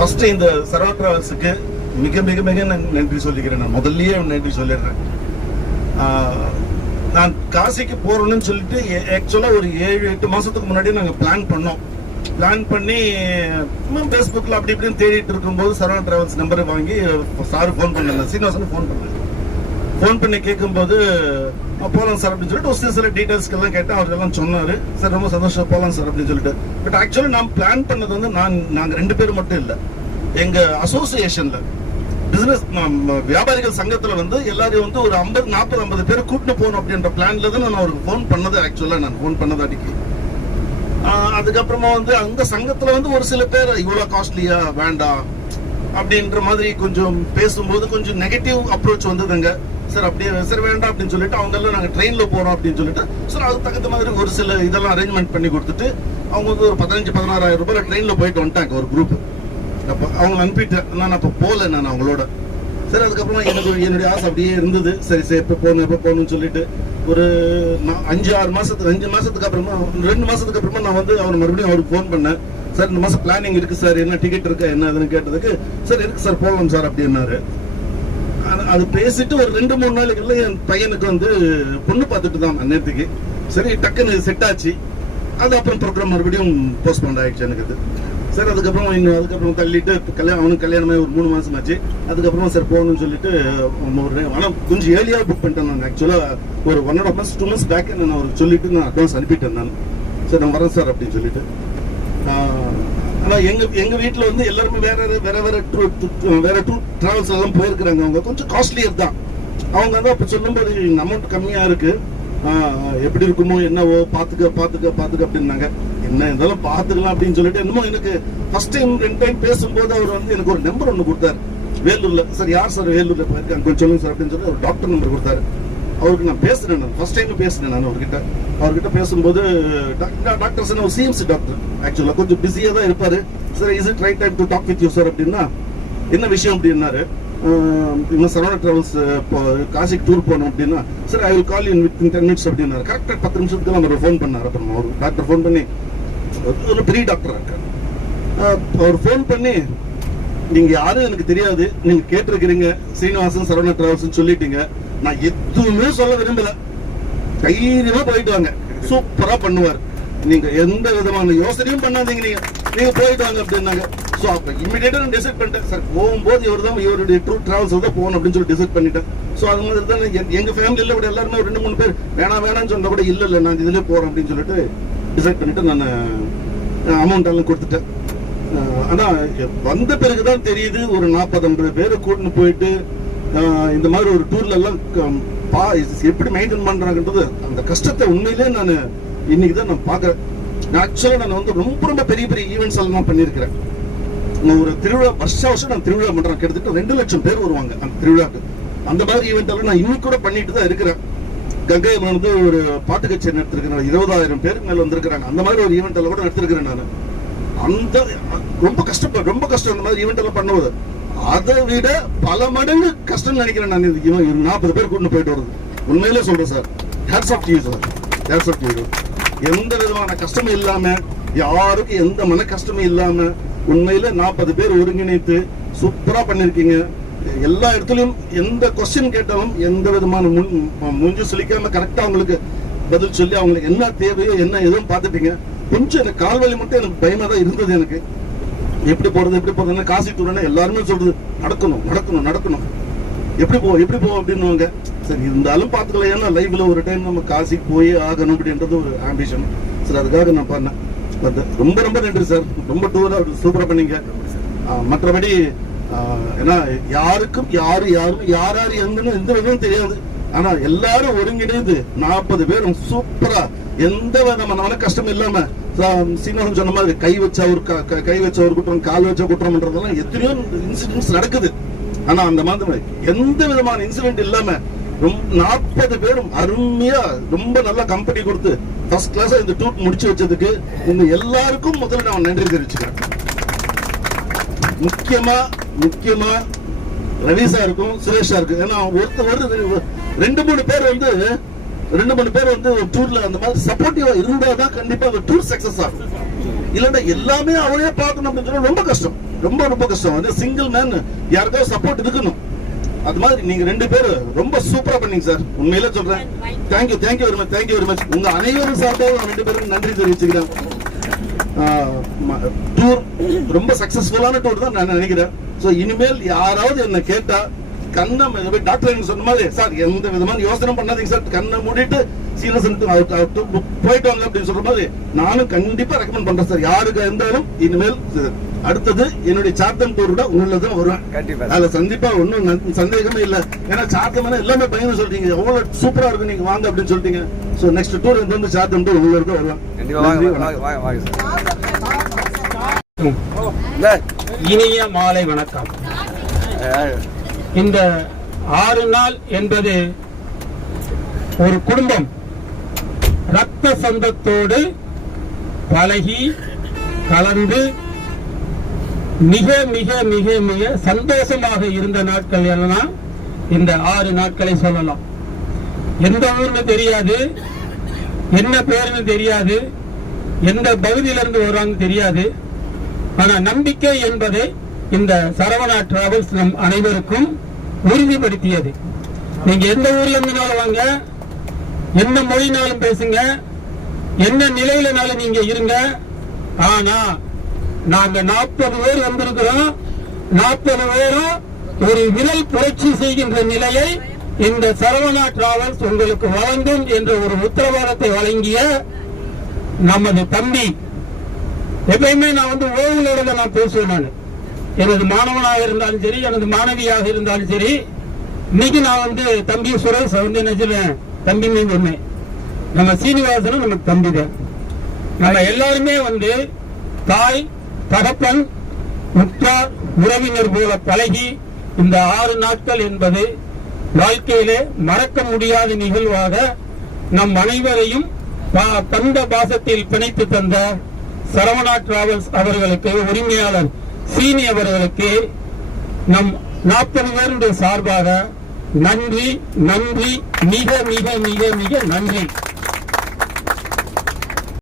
First இந்த சரவண டிராவல்ஸுக்கு மிக மிக மிக நன்றி சொல்லிக்கிறேன். நான் முதல்லயே நன்றி சொல்லிடுறேன். நான் காசிக்கு போறோம்னு சொல்லிட்டு ஆக்சுவலா ஒரு 7-8 மாசத்துக்கு முன்னாடி நாங்கள் பிளான் பண்ணி ஃபேஸ்புக்கில் அப்படி இப்படின்னு தேடிட்டு இருக்கும்போது சரவண டிராவல்ஸ் நம்பரை வாங்கி சார் ஃபோன் பண்ணல, சீனிவாசன் ஃபோன் பண்ணி கேட்கும்போது போகலாம் சார் அப்படின்னு சொல்லிட்டு ஒரு சில டீட்டெயில்ஸ்க்கெல்லாம் கேட்டேன். அவர்களெல்லாம் சொன்னார். சார் ரொம்ப சந்தோஷம் போகலாம் சார் அப்படின்னு சொல்லிட்டு. பட் ஆக்சுவலி நான் பிளான் பண்ணது வந்து நாங்கள் 2 பேர் மட்டும் இல்லை, எங்கள் அசோசியேஷனில் பிசினஸ் வியாபாரிகள் சங்கத்துல வந்து எல்லாரையும் வந்து ஒரு 40-50 பேர் கூட்டிட்டு போகணும் அப்படின்ற பிளான்ல தான் நான் அவருக்கு ஃபோன் பண்ணது. ஆக்சுவலா நான் ஃபோன் பண்ணது அடிக்கி. அதுக்கப்புறமா வந்து அந்த சங்கத்துல வந்து ஒரு சில பேர் இவ்வளவு காஸ்ட்லியா வேண்டாம் அப்படின்ற மாதிரி கொஞ்சம் பேசும்போது கொஞ்சம் நெகட்டிவ் அப்ரோச் வந்ததுங்க. சார் அப்படியே சார் வேண்டாம் அப்படின்னு சொல்லிட்டு அவங்க எல்லாம் நாங்கள் ட்ரெயின்ல போறோம் அப்படின்னு சொல்லிட்டு சார் அதுக்கு தகுந்த மாதிரி ஒரு சில இதெல்லாம் அரேஞ்ச்மெண்ட் பண்ணி கொடுத்துட்டு அவங்க வந்து ஒரு 15-16 ரூபாய் ட்ரெயின்ல போயிட்டு வந்துட்டாங்க ஒரு குரூப். அப்போ அவங்க அனுப்பிட்டேன். நான் அப்போ போகல நான் அவங்களோட. சரி அதுக்கப்புறமா என்னுடைய ஆசை அப்படியே இருந்தது. சரி எப்போ போகணும்னு சொல்லிட்டு ஒரு 5 மாசத்துக்கு அப்புறமா 2 மாசத்துக்கு அப்புறமா நான் வந்து அவர் மறுபடியும் அவருக்கு ஃபோன் பண்ணேன். சார் இந்த மாசம் பிளானிங் இருக்கு சார், என்ன டிக்கெட் இருக்கா என்ன அதுன்னு கேட்டதுக்கு சார் இருக்கு சார் போகலாம் சார் அப்படின்னாரு. அது பேசிட்டு ஒரு 2-3 நாளைக்குள்ள என் பையனுக்கு வந்து பொண்ணு பார்த்துட்டு தான் நேற்றுக்கு. சரி டக்குன்னு செட் ஆச்சு. அது அப்புறம் ப்ரோக்ராம் மறுபடியும் போஸ்ட்போன் ஆயிடுச்சு எனக்கு. சார் அதுக்கப்புறம் தள்ளிட்டு அவனுக்கு கல்யாணமே ஒரு 3 மாசம் ஆச்சு. அதுக்கப்புறமா சார் போகணும்னு சொல்லிட்டு ஆனால் கொஞ்சம் ஏர்லியாக புக் பண்ணிட்டேன் நான். ஆக்சுவலாக ஒரு 1.5 months 2 months பேக் நான் அவருக்கு சொல்லிட்டு நான் அட்வான்ஸ் அனுப்பிட்டேன் நான். சார் நான் வரேன் சார் அப்படின்னு சொல்லிட்டு. ஆனால் எங்க வீட்டில் வந்து எல்லாருமே வேற டூர் டிராவல்ஸ் எல்லாம் போயிருக்கிறாங்க. அவங்க கொஞ்சம் காஸ்ட்லியர் தான். அவங்க வந்து அப்போ சொல்லும்போது அமௌண்ட் கம்மியாக இருக்கு, எப்படி இருக்குமோ என்னவோ பாத்துக்க அப்படின்னாங்க. என்ன இருந்தாலும் பாத்துக்கலாம் அப்படின்னு சொல்லிட்டு என்னமோ எனக்கு ஃபர்ஸ்ட் டைம் 2 டைம் பேசும்போது அவர் வந்து எனக்கு ஒரு நம்பர் ஒன்று கொடுத்தாரு வேலூர்ல. சார் யார் சார் வேலூர்ல போயிருக்காங்க கொஞ்சம் சொல்லுங்க சார் அப்படின்னு சொல்லி ஒரு டாக்டர் நம்பர் கொடுத்தாரு. அவருக்கு நான் பேசுறேன், நான் ஃபர்ஸ்ட் டைம் பேசுறேன் நான் அவர்கிட்ட பேசும்போது டாக்டர் சார் ஒரு சிஎம்சி டாக்டர் ஆக்சுவலா கொஞ்சம் பிஸியா தான் இருப்பாரு. Sir is it right time to talk with you sir அப்படின்னா என்ன விஷயம் அப்படின்னாரு. இன்னும் சரவண டிராவல்ஸ் காசிக்கு டூர் போகணும் அப்படின்னா sir I will call in with 10 minutes அப்படின்னாரு. கரெக்டாக 10 நிமிஷத்துக்கு அவர் ஃபோன் பண்ணார். அப்புறம் அவர் டாக்டர் ஃபோன் பண்ணி ஒரு பெரிய டாக்டர் இருக்காரு. அவர் ஃபோன் பண்ணி நீங்க யாரும் எனக்கு தெரியாது, நீங்க கேட்டிருக்கிறீங்க சீனிவாசன் சரவண டிராவல்ஸ் சொல்லிட்டீங்க, நான் எதுவுமே சொல்ல விரும்பல, தைரியமா போயிட்டு வாங்க, சூப்பரா பண்ணுவார், நீங்க எந்த விதமான யோசனையும் பண்ணாதீங்க, நீங்க போயிட்டு வாங்க அப்படின்னாங்க. ஸோ அப்போ இமீடியட்டா நான் டிசைட் பண்ணிட்டேன். சார் போகும்போது இவருடைய டூர் டிராவல்ஸ் தான் போகணும் அப்படின்னு சொல்லி டிசைட் பண்ணிட்டேன். ஸோ அது மாதிரி தான் எங்க ஃபேமிலியில் கூட எல்லாருமே ஒரு 2-3 பேர் வேணாம்னு சொன்னா கூட இல்லை நான் இதுலேயே போறேன் அப்படின்னு சொல்லிட்டு டிசைட் பண்ணிட்டு நான் அமௌண்ட் எல்லாம் கொடுத்துட்டேன். ஆனா வந்த பிறகுதான் தெரியுது ஒரு 40-50 பேரை கூட்டின்னு போயிட்டு இந்த மாதிரி ஒரு டூர்ல எல்லாம் எப்படி மெயின்டைன் பண்றாங்கன்றது அந்த கஷ்டத்தை உண்மையிலே நான் இன்னைக்கு தான் நான் பாக்குறேன். ஆக்சுவலா நான் வந்து ரொம்ப பெரிய ஈவெண்ட்ஸ் எல்லாம் பண்ணியிருக்கிறேன். ஒரு திருவிழா வருஷம் நான் திருவிழா பண்றேன். கிட்டத்தட்ட 2 லட்சம் பேர் வருவாங்க அந்த திருவிழாக்கு. அந்த மாதிரி ஈவெண்ட் எல்லாம் நான் இன்னைக்கு கூட பண்ணிட்டு தான் இருக்கிறேன். கங்கை வந்து ஒரு பாட்டு கச்சேரி நடத்திருக்கிறேன். 20,000 பேருக்கு மேல வந்திருக்கிறாங்க. அந்த மாதிரி ஒரு ஈவெண்ட் எல்லாம் கூட நடத்திருக்கிறேன் நான். அந்த ரொம்ப கஷ்டம் அந்த மாதிரி ஈவெண்ட் எல்லாம் பண்ணுவது. அதை விட பல மடங்கு கஷ்டம் நினைக்கிறேன் நான். 40 பேர் கூட்டு போயிட்டு வருது. உண்மையிலே சொல்றேன் sir, hats off to you sir, hats off to you. எந்த விதமான கஷ்டமும் இல்லாம, யாருக்கும் எந்த மன கஷ்டமும் இல்லாம உண்மையில 40 பேர் ஒருங்கிணைத்து சூப்பரா பண்ணிருக்கீங்க. எல்லா இடத்துலயும் எந்த கொஸ்டின் கேட்டாலும் எந்த விதமான மூஞ்சி சொல்லிக்காம கரெக்டா அவங்களுக்கு பதில் சொல்லி அவங்களுக்கு என்ன தேவையோ என்ன எதுவும் பார்த்துட்டீங்க. கொஞ்சம் எனக்கு கால்வலி மட்டும் எனக்கு பயமா தான் இருந்தது. எனக்கு எப்படி போறது காசி டூர்னா எல்லாருமே சொல்றது நடக்கணும் எப்படி போ அப்படின்னு. சரி இருந்தாலும் பாத்துக்கலாம், ஏன்னா லைஃப்ல ஒரு டைம் நம்ம காசிக்கு போய் ஆகணும் அப்படின்றது ஒரு ஆம்பிஷன். சரி அதுக்காக நான் பண்ணேன். ரொம்ப நன்றி சார், ரொம்ப டூரா சூப்பரா பண்ணீங்க. மற்றபடி ஏன்னா யாருக்கும் யார் எங்கன்னு எந்த விதமும் தெரியாது. ஆனா எல்லாரும் ஒருங்கிணைந்து 40 பேரும் சூப்பரா எந்த விதமான கஷ்டம் இல்லாம சீனிவாசன் சொன்ன மாதிரி கை வச்ச ஒரு குற்றம், கால் வச்ச குற்றம்ன்றதெல்லாம் எத்தனையோ இன்சிடென்ட்ஸ் நடக்குது. ஆனா அந்த மாதிரி எந்த விதமான இன்சிடென்ட் இல்லாம 40 பேரும் அருமையா ரொம்ப நல்லா கம்பெனி கொடுத்து ஃபர்ஸ்ட் கிளாஸா இந்த டூர் முடிச்சு வச்சதுக்கு உங்க எல்லாருக்கும் முதல்ல நான் நன்றி தெரிவிச்சுக்கிறேன். முக்கியமா ரவிசா இருக்கும், சுரேஷா இருக்கு. ஏன்னா ஒரு 2-3 பேர் வந்து டூர்ல அந்த மாதிரி சப்போர்ட்டிவா இருந்தாதான் கண்டிப்பா டூர் சக்சஸ் ஆகும். இல்லன்னா எல்லாமே அவரே பார்க்கணும் அப்படின்னு சொன்னா ரொம்ப கஷ்டம், ரொம்ப ரொம்ப கஷ்டம். வந்து சிங்கிள் மேன் யாருக்காவது சப்போர்ட் இருக்கணும். அது மாதிரி நீங்க 2 பேரும் ரொம்ப சூப்பரா பண்ணீங்க சார், உண்மையில சொல்றேன். Thank you very much, thank you very much. உங்க அனைவரும் சார்பாக 2 பேரும் நன்றி தெரிவிச்சுக்கிறேன். டூர் ரொம்ப சக்சஸ்ஃபுல்லான டூர் தான் நான் நினைக்கிறேன். சோ இனிமேல் யாராவது என்ன கேட்டா கண்ணை டாக்டர் சொன்ன மாதிரி சார் எந்த விதமான யோசனை பண்ணாதீங்க சார், கண்ணை மூடிட்டு சீரியஸ் போயிட்டு வாங்க அப்படின்னு சொல்ற மாதிரி நானும் கண்டிப்பா ரெக்கமெண்ட் பண்றேன் சார். யாருக்கு இருந்தாலும் இனிமேல் அடுத்தது என்னுடைய சாத்தம் டூர் கூட உங்களதான் வருவேன். அதுல கண்டிப்பா ஒன்னும் சந்தேகமே இல்ல. ஏன்னா சாத்தம் எல்லாமே பயந்து சொல்றீங்க, எவ்வளவு சூப்பரா இருக்கும், நீங்க வாங்க அப்படின்னு சொல்லிட்டீங்க. சோ நெக்ஸ்ட் டூர் வந்து சாத்தம் டூர் உங்களுக்கு வருவேன். இனிய மாலை வணக்கம். இந்த 6 நாள் என்பது ஒரு குடும்பம் ரத்த சொந்தத்தோடு பழகி கலந்து மிக மிக மிக மிக சந்தோஷமாக இருந்த நாட்கள் எல்லாம் இந்த 6 நாட்களை சொல்லலாம். எந்த ஊர்னு தெரியாது, என்ன பேருன்னு தெரியாது, எந்த பகுதியிலிருந்து வருவாங்க தெரியாது. ஆனா நம்பிக்கை என்பதை இந்த சரவணா டிராவல்ஸ் நம் அனைவருக்கும் உறுதிப்படுத்தியது. நீங்க எந்த ஊர்ல இருந்துனாலும் வாங்க, என்ன மொழினாலும் பேசுங்க, என்ன நிலையிலனாலும் நீங்க இருங்க. ஆனா நாங்க 40 பேர் வந்திருக்கிறோம். 40 பேரும் ஒரு விரல் புரட்சி செய்கின்ற நிலையை இந்த சரவணா டிராவல்ஸ் உங்களுக்கு வழங்கும் என்ற ஒரு உத்தரவாதத்தை வழங்கிய நமது தம்பி. எப்பயுமே நான் வந்து ஓய்வுகளோட நான் பேசுவேன். நான் எனது மாணவனாக இருந்தாலும் சரி, எனது மாணவியாக இருந்தாலும் சரி, இன்னைக்கு நான் வந்து தம்பி சுரேஷ் வந்து நினைச்சிருவேன் தம்பின்னு சொன்னேன். நம்ம சீனிவாசனும் நமக்கு தம்பி தான். நம்ம எல்லாருமே வந்து தாய் தகப்பன் உற்றார் உறவினர் போல பழகி இந்த 6 நாட்கள் என்பது வாழ்க்கையிலே மறக்க முடியாத நிகழ்வாக நம் அனைவரையும் பந்த பாசத்தில் பிணைத்து தந்த சரவணா டிராவல்ஸ் அவர்களுக்கு, உரிமையாளர் சீனி அவர்களுக்கு நம் 40 பேருடைய சார்பாக நன்றி நன்றி, மிக மிக மிக மிக நன்றி.